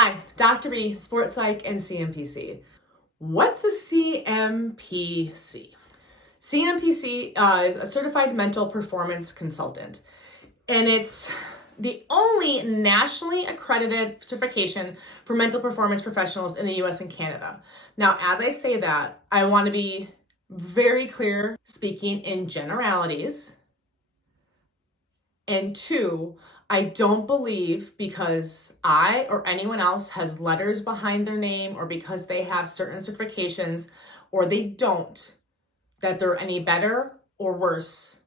Hi, Dr. B, Sports Psych and CMPC. What's a CMPC? CMPC is a Certified Mental Performance Consultant, and it's the only nationally accredited certification for mental performance professionals in the US and Canada. Now, as I say that, I want to be very clear, speaking in generalities. And two, I don't believe because I or anyone else has letters behind their name or because they have certain certifications or they don't, that they're any better or worse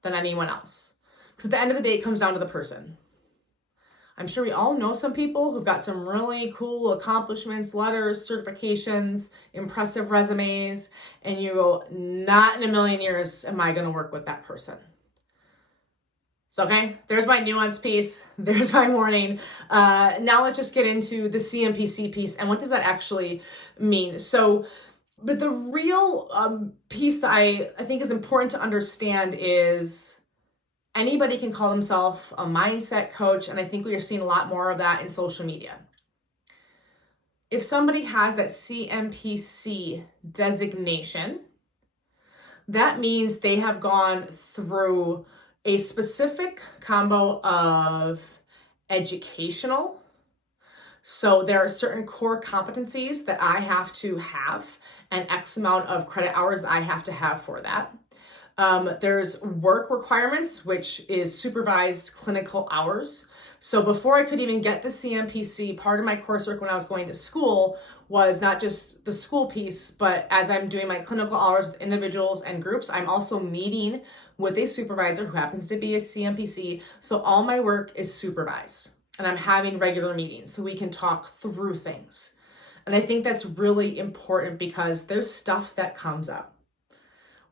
than anyone else. Because at the end of the day, it comes down to the person. I'm sure we all know some people who've got some really cool accomplishments, letters, certifications, impressive resumes, and you go, not in a million years am I going to work with that person. So, okay, there's my nuance piece. There's my warning. Now let's just get into the CMPC piece and what does that actually mean? But the real piece that I think is important to understand is anybody can call themselves a mindset coach, and I think we are seeing a lot more of that in social media. If somebody has that CMPC designation, that means they have gone through a specific combo of educational. So there are certain core competencies that I have to have and X amount of credit hours that I have to have for that. There's work requirements, which is supervised clinical hours. So before I could even get the CMPC, part of my coursework when I was going to school was not just the school piece, but as I'm doing my clinical hours with individuals and groups, I'm also meeting with a supervisor who happens to be a CMPC. So all my work is supervised and I'm having regular meetings so we can talk through things. And I think that's really important because there's stuff that comes up.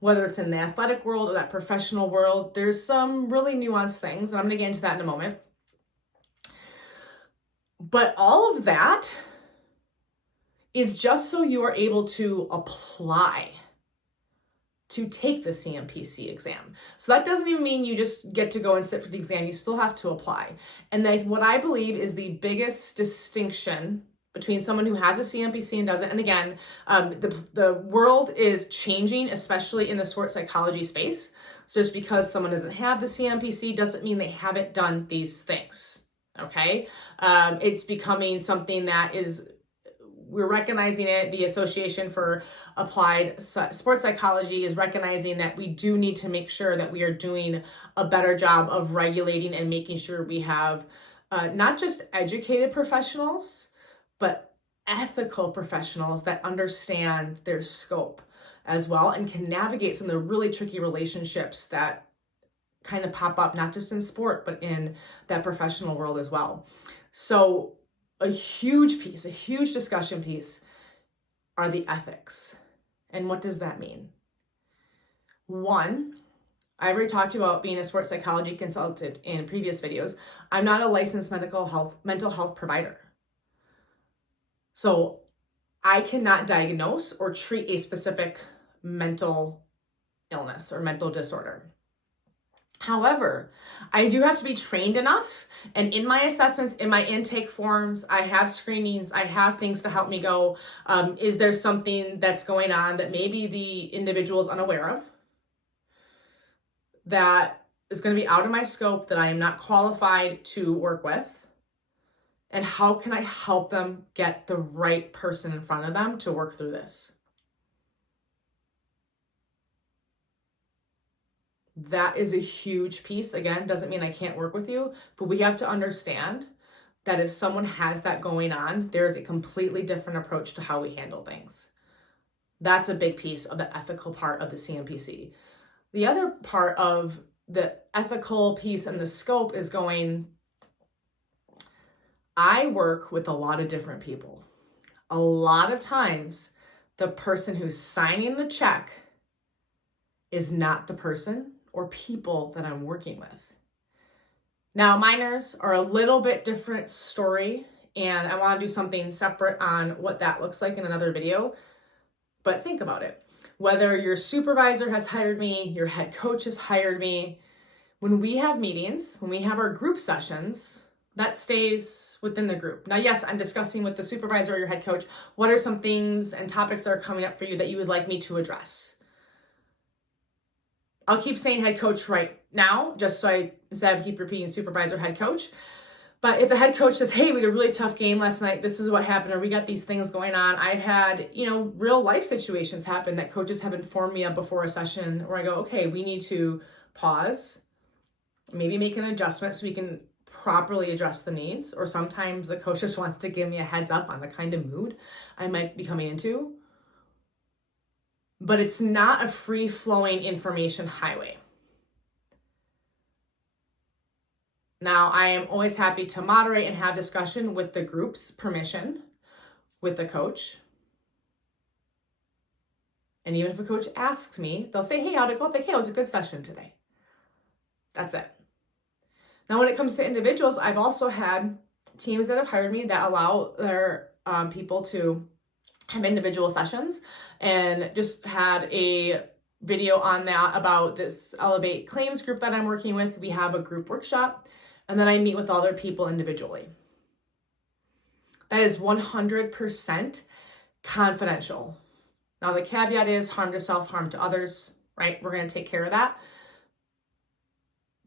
Whether it's in the athletic world or that professional world, there's some really nuanced things, and I'm gonna get into that in a moment. But all of that is just so you are able to apply to take the CMPC exam. So that doesn't even mean you just get to go and sit for the exam. You still have to apply. And what I believe is the biggest distinction between someone who has a CMPC and doesn't. And again, the world is changing, especially in the sports psychology space. So just because someone doesn't have the CMPC doesn't mean they haven't done these things. Okay. It's becoming something that we're recognizing it. The Association for Applied Sports Psychology is recognizing that we do need to make sure that we are doing a better job of regulating and making sure we have not just educated professionals, but ethical professionals that understand their scope as well and can navigate some of the really tricky relationships that kind of pop up, not just in sport, but in that professional world as well. So a huge piece, a huge discussion piece are the ethics. And what does that mean? One, I already talked to you about being a sports psychology consultant in previous videos. I'm not a licensed mental health provider. So I cannot diagnose or treat a specific mental illness or mental disorder. However, I do have to be trained enough, and in my assessments, in my intake forms, I have screenings, I have things to help me go, is there something that's going on that maybe the individual is unaware of, that is going to be out of my scope, that I am not qualified to work with, and how can I help them get the right person in front of them to work through this? That is a huge piece. Again, doesn't mean I can't work with you, but we have to understand that if someone has that going on, there's a completely different approach to how we handle things. That's a big piece of the ethical part of the CMPC. The other part of the ethical piece and the scope is I work with a lot of different people. A lot of times, the person who's signing the check is not the person or people that I'm working with. Now, minors are a little bit different story, and I want to do something separate on what that looks like in another video. But think about it. Whether your supervisor has hired me, your head coach has hired me, when we have meetings, when we have our group sessions, that stays within the group. Now, yes, I'm discussing with the supervisor or your head coach, what are some things and topics that are coming up for you that you would like me to address? I'll keep saying head coach right now, just so I, instead of keep repeating supervisor, head coach. But if the head coach says, hey, we had a really tough game last night, this is what happened, or we got these things going on. I've had, real life situations happen that coaches have informed me of before a session where I go, okay, we need to pause, maybe make an adjustment so we can properly address the needs. Or sometimes the coach just wants to give me a heads up on the kind of mood I might be coming into. But it's not a free-flowing information highway. Now, I am always happy to moderate and have discussion with the group's permission with the coach. And even if a coach asks me, they'll say, hey, how'd it go? Like, hey, it was a good session today. That's it. Now, when it comes to individuals, I've also had teams that have hired me that allow their people to have individual sessions, and just had a video on that about this Elevate Claims group that I'm working with. We have a group workshop, and then I meet with other people individually. That is 100% confidential. Now, the caveat is harm to self, harm to others, right? We're going to take care of that.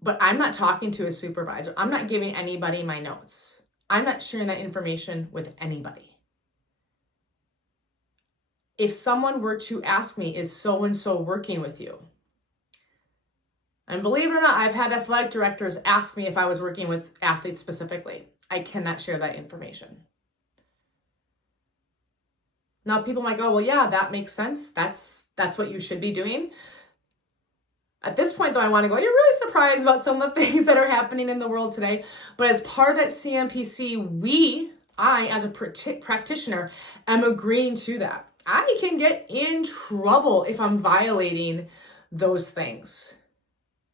But I'm not talking to a supervisor. I'm not giving anybody my notes. I'm not sharing that information with anybody. If someone were to ask me, is so-and-so working with you? And believe it or not, I've had athletic directors ask me if I was working with athletes specifically. I cannot share that information. Now, people might go, well, yeah, that makes sense. That's what you should be doing. At this point, though, I want to go, you're really surprised about some of the things that are happening in the world today. But as part of that CMPC, I, as a practitioner, am agreeing to that. I can get in trouble if I'm violating those things.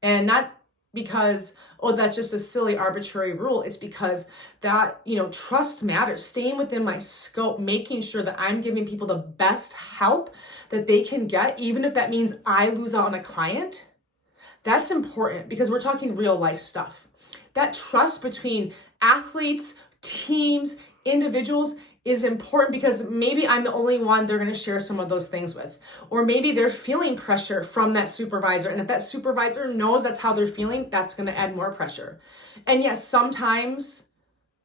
And not because, oh, that's just a silly arbitrary rule. It's because that, trust matters. Staying within my scope, making sure that I'm giving people the best help that they can get, even if that means I lose out on a client. That's important because we're talking real life stuff. That trust between athletes, teams, individuals is important because maybe I'm the only one they're going to share some of those things with. Or maybe they're feeling pressure from that supervisor. And if that supervisor knows that's how they're feeling, that's going to add more pressure. And yes, sometimes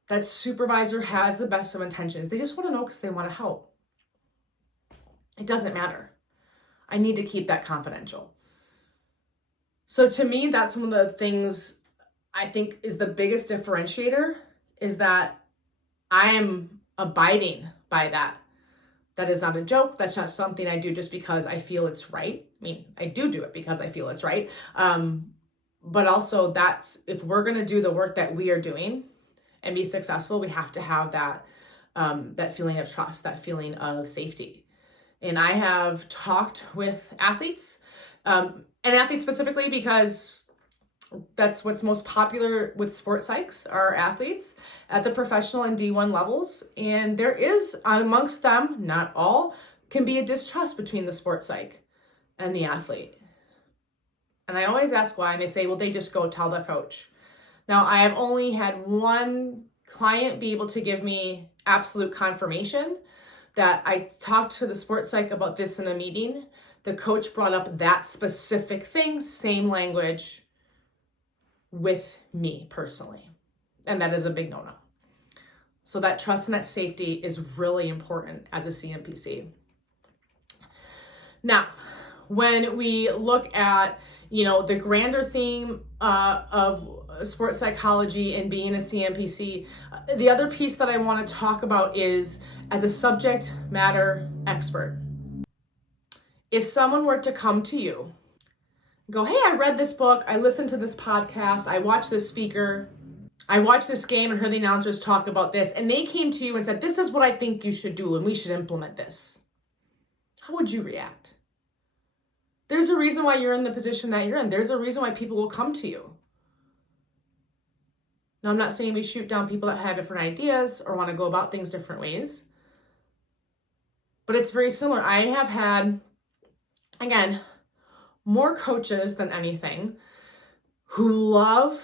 that supervisor has the best of intentions. They just want to know because they want to help. It doesn't matter. I need to keep that confidential. So to me, that's one of the things I think is the biggest differentiator, is that I am abiding by that. That is not a joke. That's not something I do just because I feel it's right. I mean, I do it because I feel it's right. But also that's, if we're going to do the work that we are doing and be successful, we have to have that, that feeling of trust, that feeling of safety. And I have talked with athletes, and athletes specifically because that's what's most popular with sports psychs, are athletes at the professional and D1 levels. And there is, amongst them, not all, can be a distrust between the sports psych and the athlete. And I always ask why, and they say, well, they just go tell the coach. Now, I have only had one client be able to give me absolute confirmation that I talked to the sports psych about this in a meeting. The coach brought up that specific thing, same language, with me personally. And that is a big no-no. So that trust and that safety is really important as a CMPC. Now, when we look at, the grander theme of sports psychology and being a CMPC, the other piece that I want to talk about is as a subject matter expert. If someone were to come to you, go, hey, I read this book, I listened to this podcast, I watched this speaker, I watched this game and heard the announcers talk about this, and they came to you and said, this is what I think you should do and we should implement this. How would you react? There's a reason why you're in the position that you're in. There's a reason why people will come to you. Now, I'm not saying we shoot down people that have different ideas or want to go about things different ways, but it's very similar. I have had, again, more coaches than anything who love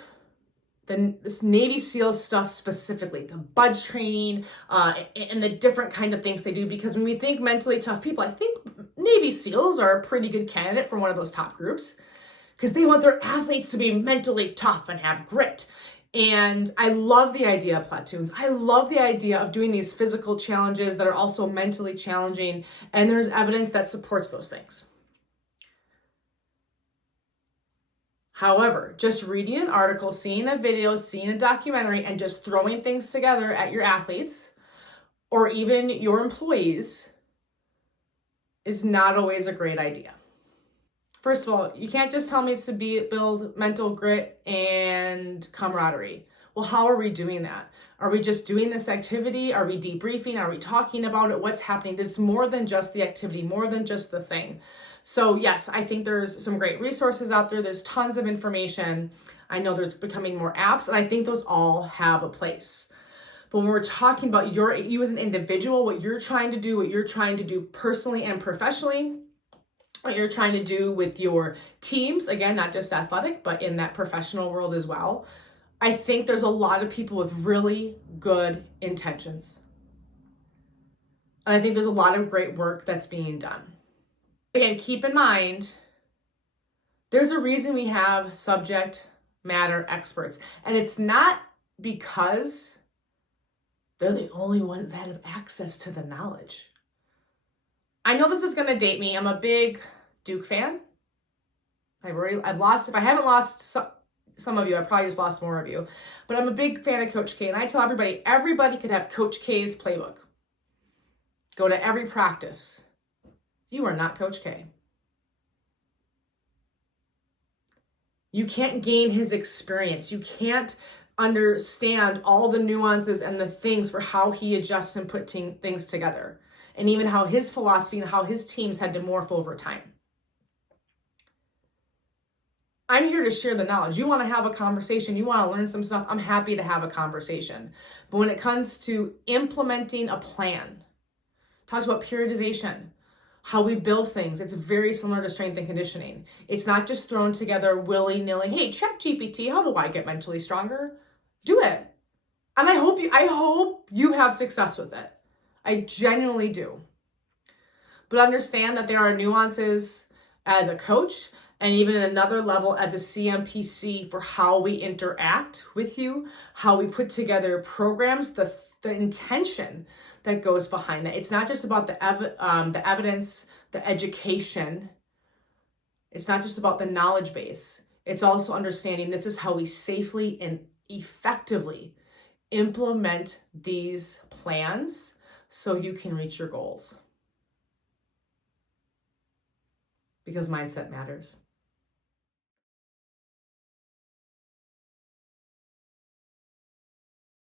this Navy SEAL stuff specifically, the buds training, and the different kind of things they do. Because when we think mentally tough people, I think Navy SEALs are a pretty good candidate for one of those top groups, because they want their athletes to be mentally tough and have grit. And I love the idea of platoons. I love the idea of doing these physical challenges that are also mentally challenging. And there's evidence that supports those things. However, just reading an article, seeing a video, seeing a documentary, and just throwing things together at your athletes or even your employees is not always a great idea. First of all, you can't just tell me to build mental grit and camaraderie. Well, how are we doing that? Are we just doing this activity? Are we debriefing? Are we talking about it? What's happening? There's more than just the activity, more than just the thing. So yes, I think there's some great resources out there. There's tons of information. I know there's becoming more apps, and I think those all have a place. But when we're talking about you as an individual, what you're trying to do personally and professionally, what you're trying to do with your teams, again, not just athletic, but in that professional world as well, I think there's a lot of people with really good intentions. And I think there's a lot of great work that's being done. Again, keep in mind, there's a reason we have subject matter experts. And it's not because they're the only ones that have access to the knowledge. I know this is going to date me. I'm a big Duke fan. If I haven't lost some of you, I probably just lost more of you. But I'm a big fan of Coach K. And I tell everybody could have Coach K's playbook. Go to every practice. You are not Coach K. You can't gain his experience. You can't understand all the nuances and the things for how he adjusts and put things together. And even how his philosophy and how his teams had to morph over time. I'm here to share the knowledge. You want to have a conversation. You want to learn some stuff. I'm happy to have a conversation. But when it comes to implementing a plan, talks about periodization, how we build things, it's very similar to strength and conditioning. It's not just thrown together willy-nilly. Hey, ChatGPT, how do I get mentally stronger? Do it. And I hope you have success with it. I genuinely do. But understand that there are nuances as a coach and even at another level as a CMPC for how we interact with you, how we put together programs, the intention that goes behind that. It's not just about the evidence, the education. It's not just about the knowledge base. It's also understanding this is how we safely and effectively implement these plans so you can reach your goals. Because mindset matters.